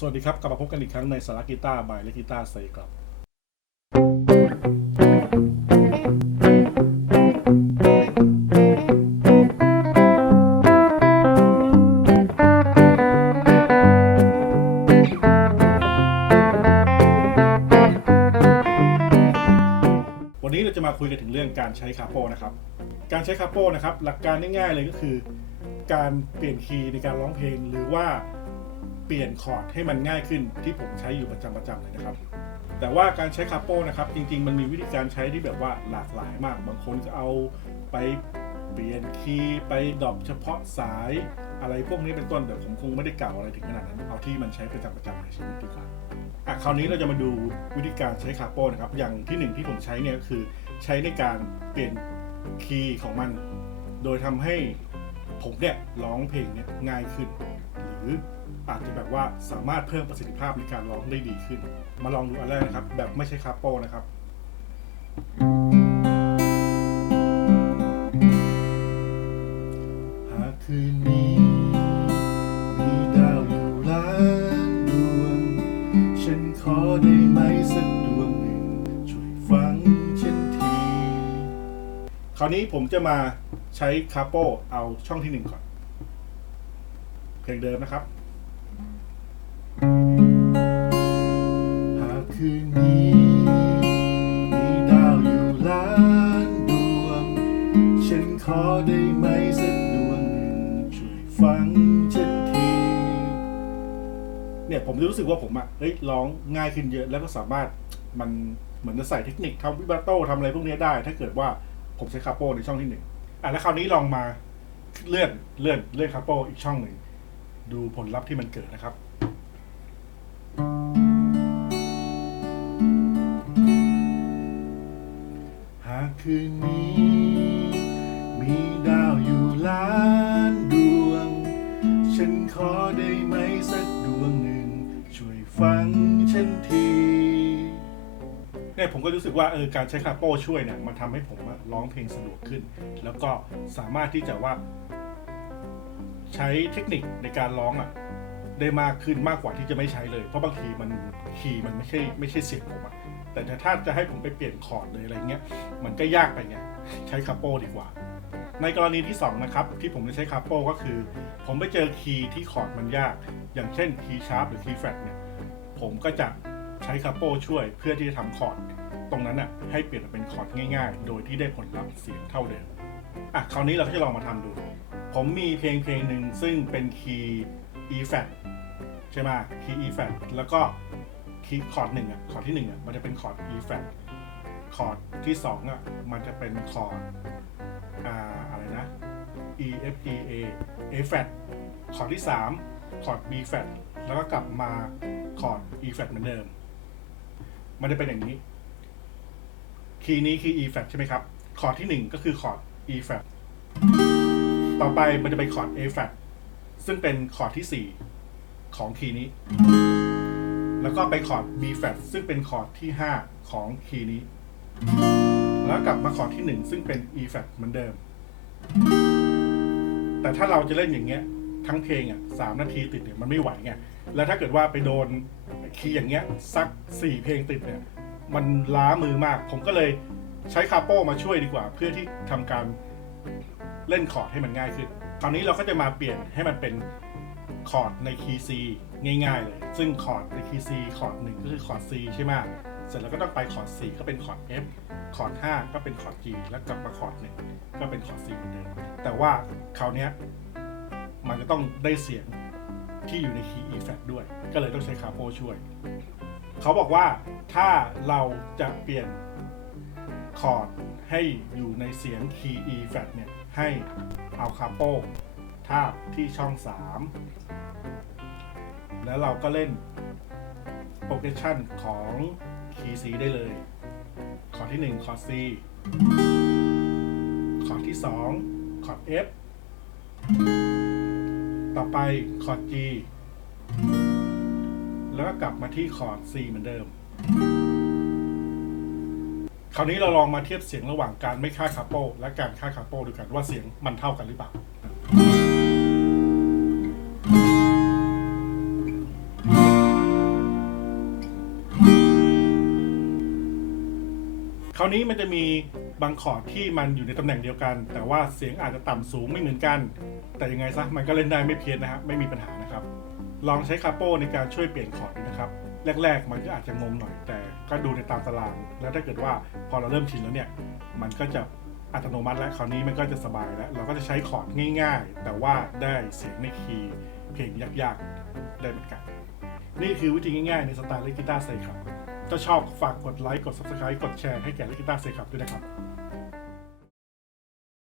สวัสดีครับ กลับมาพบกันอีกครั้งในสาระกีตาร์บายและกีตาร์ไซครับ วันนี้เราจะมาคุยกันถึงเรื่องการใช้คาโปนะครับ การใช้คาโปนะครับ หลักการง่ายๆเลยก็คือ การเปลี่ยนคีย์ในการร้องเพลงหรือว่า เปลี่ยนคอร์ดให้มันง่ายขึ้นที่ผมใช้อยู่ประจำประจำเลยนะครับ แต่ว่าการใช้คาโปนะครับ จริง ๆ มันมีวิธีการใช้ที่แบบว่าหลากหลายมาก บางคนก็เอาไปเปลี่ยนคีย์ไปดรอปเฉพาะสายอะไรพวกนี้เป็นต้นเดี๋ยวผมคงไม่ได้กล่าวอะไรถึงขนาดนั้นเอาที่มันใช้ประจำประจำในชีวิตดีกว่าอะคราวนี้เราจะมาดูวิธีการใช้คาโปนะครับ อย่างที่หนึ่งที่ผมใช้เนี่ยก็คือใช้ในการเปลี่ยนคีย์ของมัน โดยทำให้ผมเนี่ยร้องเพลงเนี่ยง่ายขึ้น รืออาจจะแบบว่าสามารถเพิ่มประสิทธิภาพในการร้องได้ดีขึ้น มาลองดูอันแรกนะครับ แบบไม่ใช่คาโปนะครับ หากคืนนี้มีดาวอยู่ล้านดวง ฉันขอได้ไหมสักดวงหนึ่ง ช่วยฟังฉันที คราวนี้ผมจะมาใช้คาโปเอาช่องที่หนึ่งก่อน เพลงเดิมนะครับ หากคืนนี้มีดาวอยู่ล้านดวง ฉันขอได้ไหมสักดวงหนึ่งช่วยฟังฉันที เนี่ยผมจะรู้สึกว่าผมอะเฮ้ยร้องง่ายขึ้นเยอะแล้วก็สามารถมันเหมือนจะใส่เทคนิคทำวิบาโต้ทำอะไรพวกนี้ได้ ถ้าเกิดว่าผมใช้คาโปในช่องที่หนึ่งอะแล้วคราวนี้ลองมาเลื่อนเลื่อนเลื่อนคาโปอีกช่องหนึ่ง ดูผลลัพธ์ที่มันเกิดนะครับ หากคืนนี้ มีดาวอยู่ล้านดวง ฉันขอได้ไหมสักดวงหนึ่ง ช่วยฟังฉันทีเนี่ยผมก็รู้สึกว่าเออการใช้คาโป้ช่วยเนี่ยมันทำให้ผมอะร้องเพลงสะดวกขึ้น แล้วก็สามารถที่จะว่า ใช้เทคนิคในการร้องอะ ได้มากขึ้นมากกว่าที่จะไม่ใช้เลย เพราะบางทีมันคีย์มันไม่ใช่ไม่ใช่เสียงผมอะแต่ถ้าจะให้ผมไปเปลี่ยนคอร์ดเลยอะไรเงี้ยมันก็ยากไปไงใช้คาโปดีกว่า ในกรณีที่2นะครับที่ผมจะใช้คาโปก็คือ ผมไปเจอคีย์ที่คอร์ดมันยาก อย่างเช่นคีย์ชาร์ปหรือคีย์แฟลตเนี่ยผมก็จะใช้คาโปช่วยเพื่อที่จะทำคอร์ดตรงนั้นอะให้เปลี่ยนเป็นคอร์ดง่าย ๆ โดยที่ได้ผลลัพธ์เสียงเท่าเดิมอะคราวนี้เราก็จะลองมาทำดู ผมมีเพลงเพลงหนึ่งซึ่งเป็นคีย์ E flat ใช่ไหมคีย์ E flat แล้วก็คีย์คอร์ดหนึ่งอะคอร์ดที่หนึ่งอะมันจะเป็นคอร์ด E flat คอร์ดที่สองอะมันจะเป็นคอร์ดอ่าอะไรนะ E F G A A flat คอร์ดที่สามคอร์ด B flat แล้วก็กลับมาคอร์ด E flat เหมือนเดิม มันจะเป็นอย่างนี้ คีย์นี้คือ E flat ใช่ไหมครับ คอร์ดที่หนึ่งก็คือคอร์ด E flat ต่อไปมันจะเป็นคอร์ด A flat ซึ่งเป็นคอร์ดที่ 4 ของคีย์นี้ แล้วก็ไปคอร์ด B flat ซึ่งเป็นคอร์ดที่ 5 ของคีย์นี้ แล้วกลับมาคอร์ดที่ 1 ซึ่งเป็น E flat เหมือนเดิม แต่ถ้าเราจะเล่นอย่างเงี้ยทั้งเพลงอะสามนาทีติดเนี่ยมันไม่ไหวไง แล้วถ้าเกิดว่าไปโดนคีย์อย่างเงี้ยสัก4เพลงติดเนี่ย มันล้ามือมาก ผมก็เลยใช้คาโป้มาช่วยดีกว่า เพื่อที่ทำการ เล่นคอร์ดให้มันง่ายขึ้น คราวนี้เราก็จะมาเปลี่ยนให้มันเป็นคอร์ดในคีย์ C ง่ายๆเลย ซึ่งคอร์ดในคีย์ C คอร์ดหนึ่งก็คือคอร์ด C ใช่ไหมเสร็จแล้วก็ต้องไปคอร์ด C ก็เป็นคอร์ด F คอร์ด 5 ก็เป็นคอร์ด G แล้วกลับมาคอร์ดหนึ่งก็เป็นคอร์ด C เหมือนเดิม แต่ว่าคราวนี้มันจะต้องได้เสียงที่อยู่ในคีย์ E flat ด้วย ก็เลยต้องใช้คาโปช่วย เขาบอกว่าถ้าเราจะเปลี่ยน คอร์ดให้อยู่ในเสียงคีย์ E flat เนี่ยให้เอาคาโปทาบที่ช่อง 3 แล้วเราก็เล่นโปรเกชันของคีย์ C ได้เลย คอร์ดที่ 1 คอร์ด C คอร์ดที่ 2 คอร์ด F ต่อไปคอร์ด G แล้วก็กลับมาที่คอร์ด C เหมือนเดิม คราวนี้เราลองมาเทียบเสียงระหว่างการไม่ค่าคาโปและการค่าคาโปดูกันว่าเสียงมันเท่ากันหรือเปล่าคราวนี้มันจะมีบางคอร์ดที่มันอยู่ในตำแหน่งเดียวกัน แต่ว่าเสียงอาจจะต่ำสูงไม่เหมือนกัน แต่ยังไงซะมันก็เล่นได้ไม่เพี้ยนนะครับไม่มีปัญหานะครับ ลองใช้คาโปในการช่วยเปลี่ยนคอร์ดนะครับ แรก ๆ มันก็อาจจะงงหน่อย แต่ก็ดูในตามตาราง แล้วถ้าเกิดว่าพอเราเริ่มชินแล้วเนี่ย มันก็จะอัตโนมัติแล้วคราวนี้มันก็จะสบายแล้ว เราก็จะใช้คอร์ดง่าย ๆ แต่ว่าได้เสียงในคีย์เพลงยากๆ ได้เหมือนกัน นี่คือวิธีง่ายๆ ในสไตล์เล่นกีตาร์ไซครับถ้าชอบฝากกดไลค์ กด subscribe กดแชร์ให้แก่เล่นกีตาร์ไซครับด้วยนะครับ